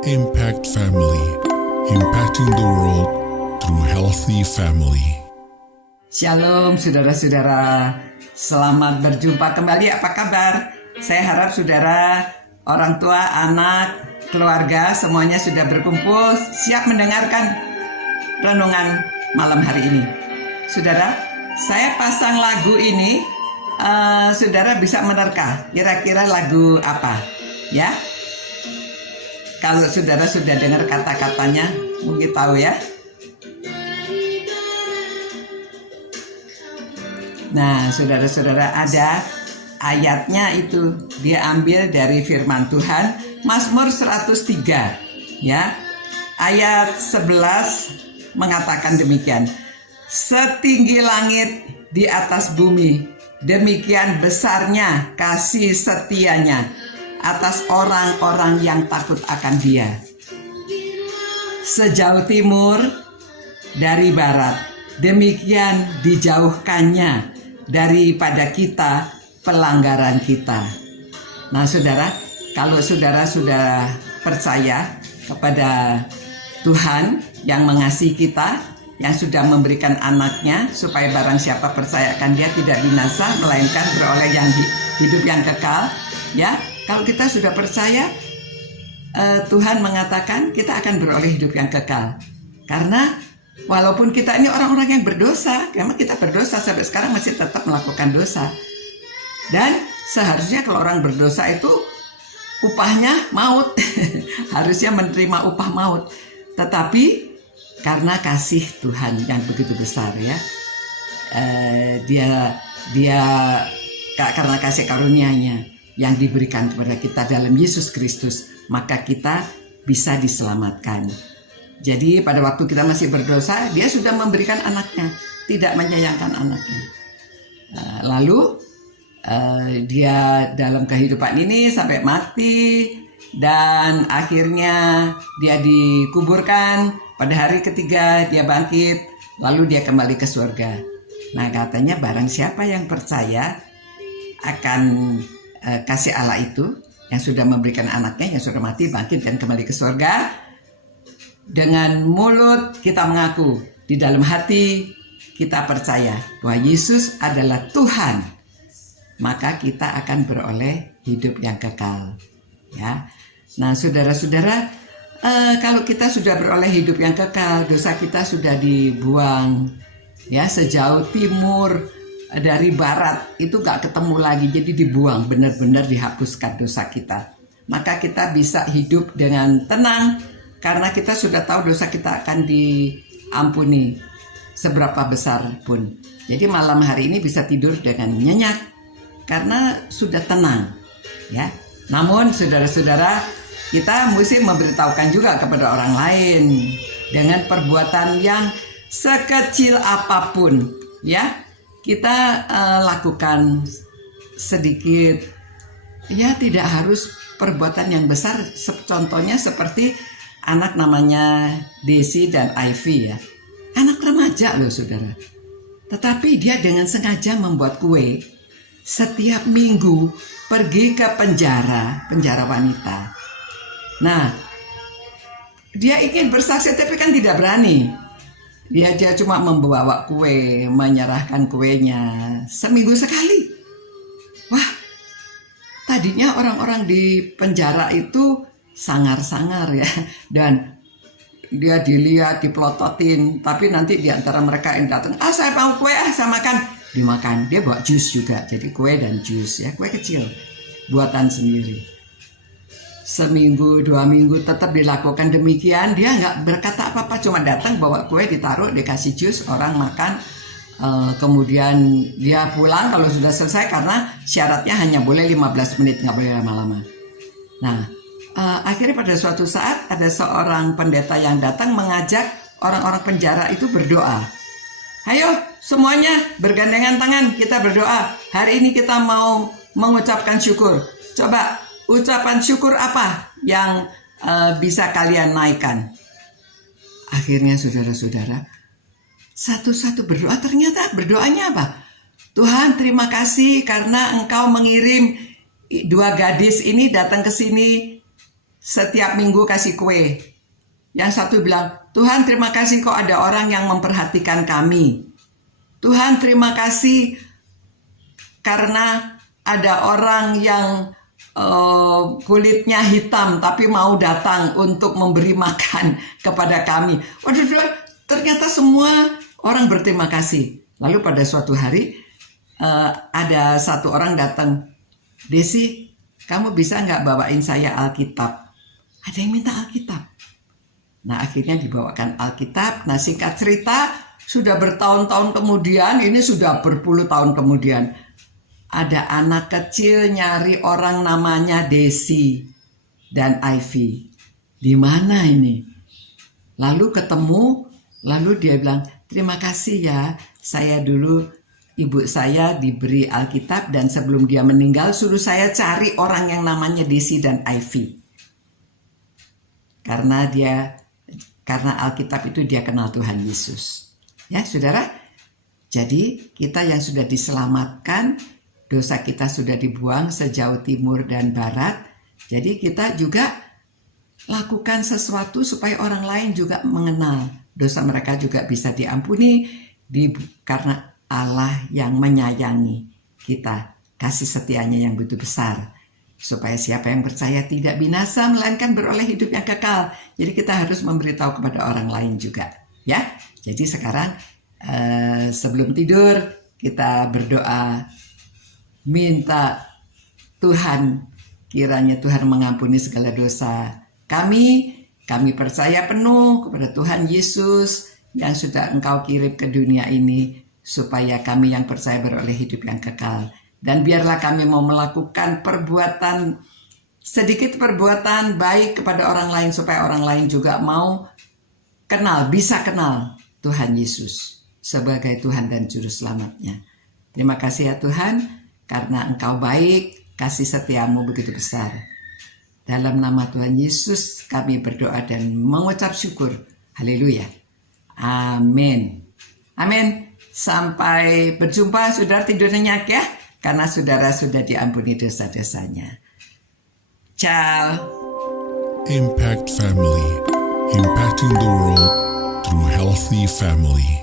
Impact Family, impacting the world through healthy family. Shalom saudara-saudara, selamat berjumpa kembali. Apa kabar? Saya harap saudara, orang tua, anak, keluarga semuanya sudah berkumpul siap mendengarkan renungan malam hari ini. Saudara, saya pasang lagu ini, saudara bisa menerka kira-kira lagu apa ya? Kalau saudara sudah dengar kata-katanya mungkin tahu ya. Nah, saudara-saudara, ada ayatnya itu dia ambil dari firman Tuhan Mazmur 103 ya. Ayat 11 mengatakan demikian. Setinggi langit di atas bumi, demikian besarnya kasih setianya atas orang-orang yang takut akan Dia. Sejauh timur dari barat, demikian dijauhkannya daripada kita pelanggaran kita. Nah saudara, kalau saudara sudah percaya kepada Tuhan yang mengasihi kita, yang sudah memberikan anaknya supaya barang siapa percaya akan Dia tidak binasa melainkan beroleh yang hidup yang kekal ya. Kalau kita sudah percaya, Tuhan mengatakan kita akan beroleh hidup yang kekal. Karena walaupun kita ini orang-orang yang berdosa, memang kita berdosa sampai sekarang masih tetap melakukan dosa. Dan seharusnya kalau orang berdosa itu upahnya maut, harusnya menerima upah maut. Tetapi karena kasih Tuhan yang begitu besar ya, dia karena kasih karunia-Nya yang diberikan kepada kita dalam Yesus Kristus, maka kita bisa diselamatkan. Jadi pada waktu kita masih berdosa, Dia sudah memberikan anaknya, tidak menyayangkan anaknya. Lalu Dia dalam kehidupan ini sampai mati, dan akhirnya Dia dikuburkan. Pada hari ketiga Dia bangkit, lalu Dia kembali ke surga. Nah katanya barang siapa yang percaya akan kasih Allah itu, yang sudah memberikan anaknya, yang sudah mati, bangkit dan kembali ke surga, dengan mulut kita mengaku, di dalam hati kita percaya bahwa Yesus adalah Tuhan, maka kita akan beroleh hidup yang kekal ya. Nah saudara-saudara, kalau kita sudah beroleh hidup yang kekal, dosa kita sudah dibuang ya, sejauh timur dari barat itu gak ketemu lagi, jadi dibuang, benar-benar dihapuskan dosa kita. Maka kita bisa hidup dengan tenang karena kita sudah tahu dosa kita akan diampuni seberapa besar pun. Jadi malam hari ini bisa tidur dengan nyenyak karena sudah tenang ya. Namun saudara-saudara, kita mesti memberitahukan juga kepada orang lain dengan perbuatan yang sekecil apapun ya. Kita lakukan sedikit ya, tidak harus perbuatan yang besar. Contohnya seperti anak namanya Desi dan Ivy ya, anak remaja loh saudara, tetapi dia dengan sengaja membuat kue setiap minggu pergi ke penjara wanita. Nah dia ingin bersaksi tapi kan tidak berani. Dia cuma membawa kue, menyerahkan kuenya seminggu sekali. Wah, tadinya orang-orang di penjara itu sangar-sangar ya, dan dia dilihat, dipelototin. Tapi nanti di antara mereka yang datang, saya mau kue, saya makan, dimakan. Dia bawa jus juga, jadi kue dan jus ya, kue kecil buatan sendiri. Seminggu, 2 minggu tetap dilakukan demikian. Dia nggak berkata apa-apa, cuma datang bawa kue, ditaruh, dikasih jus, orang makan. Kemudian dia pulang kalau sudah selesai, karena syaratnya hanya boleh 15 menit, nggak boleh lama-lama. Nah, akhirnya pada suatu saat ada seorang pendeta yang datang mengajak orang-orang penjara itu berdoa. Ayo semuanya bergandengan tangan, kita berdoa. Hari ini kita mau mengucapkan syukur. Coba ucapan syukur apa yang bisa kalian naikkan? Akhirnya saudara-saudara, satu-satu berdoa. Ternyata berdoanya apa? Tuhan, terima kasih karena Engkau mengirim 2 gadis ini datang ke sini setiap minggu kasih kue. Yang satu bilang, Tuhan terima kasih kok ada orang yang memperhatikan kami. Tuhan terima kasih karena ada orang yang kulitnya hitam tapi mau datang untuk memberi makan kepada kami. Waduh, ternyata semua orang berterima kasih. Lalu pada suatu hari ada satu orang datang, Desi, kamu bisa nggak bawain saya Alkitab? Ada yang minta Alkitab. Nah akhirnya dibawakan Alkitab. Nah singkat cerita, sudah bertahun-tahun kemudian, ini sudah berpuluh tahun kemudian, ada anak kecil nyari orang namanya Desi dan Ivy. Di mana ini? Lalu ketemu, lalu dia bilang, terima kasih ya, saya dulu ibu saya diberi Alkitab dan sebelum dia meninggal suruh saya cari orang yang namanya Desi dan Ivy. Karena Alkitab itu dia kenal Tuhan Yesus. Ya saudara, jadi kita yang sudah diselamatkan, dosa kita sudah dibuang sejauh timur dan barat. Jadi kita juga lakukan sesuatu supaya orang lain juga mengenal. Dosa mereka juga bisa diampuni karena Allah yang menyayangi kita. Kasih setianya yang begitu besar. Supaya siapa yang percaya tidak binasa melainkan beroleh hidup yang kekal. Jadi kita harus memberitahu kepada orang lain juga, ya. Jadi sekarang sebelum tidur kita berdoa, minta Tuhan, kiranya Tuhan mengampuni segala dosa kami. Kami percaya penuh kepada Tuhan Yesus yang sudah Engkau kirim ke dunia ini supaya kami yang percaya beroleh hidup yang kekal. Dan biarlah kami mau melakukan sedikit perbuatan baik kepada orang lain supaya orang lain juga mau bisa kenal Tuhan Yesus sebagai Tuhan dan Juru Selamatnya. Terima kasih ya Tuhan, karena Engkau baik, kasih setiamu begitu besar. Dalam nama Tuhan Yesus kami berdoa dan mengucap syukur. Haleluya. Amin. Amin. Sampai berjumpa, saudara tidur nyenyak ya. Karena saudara sudah diampuni dosa-dosanya. Ciao. Impact Family, impacting the world through healthy family.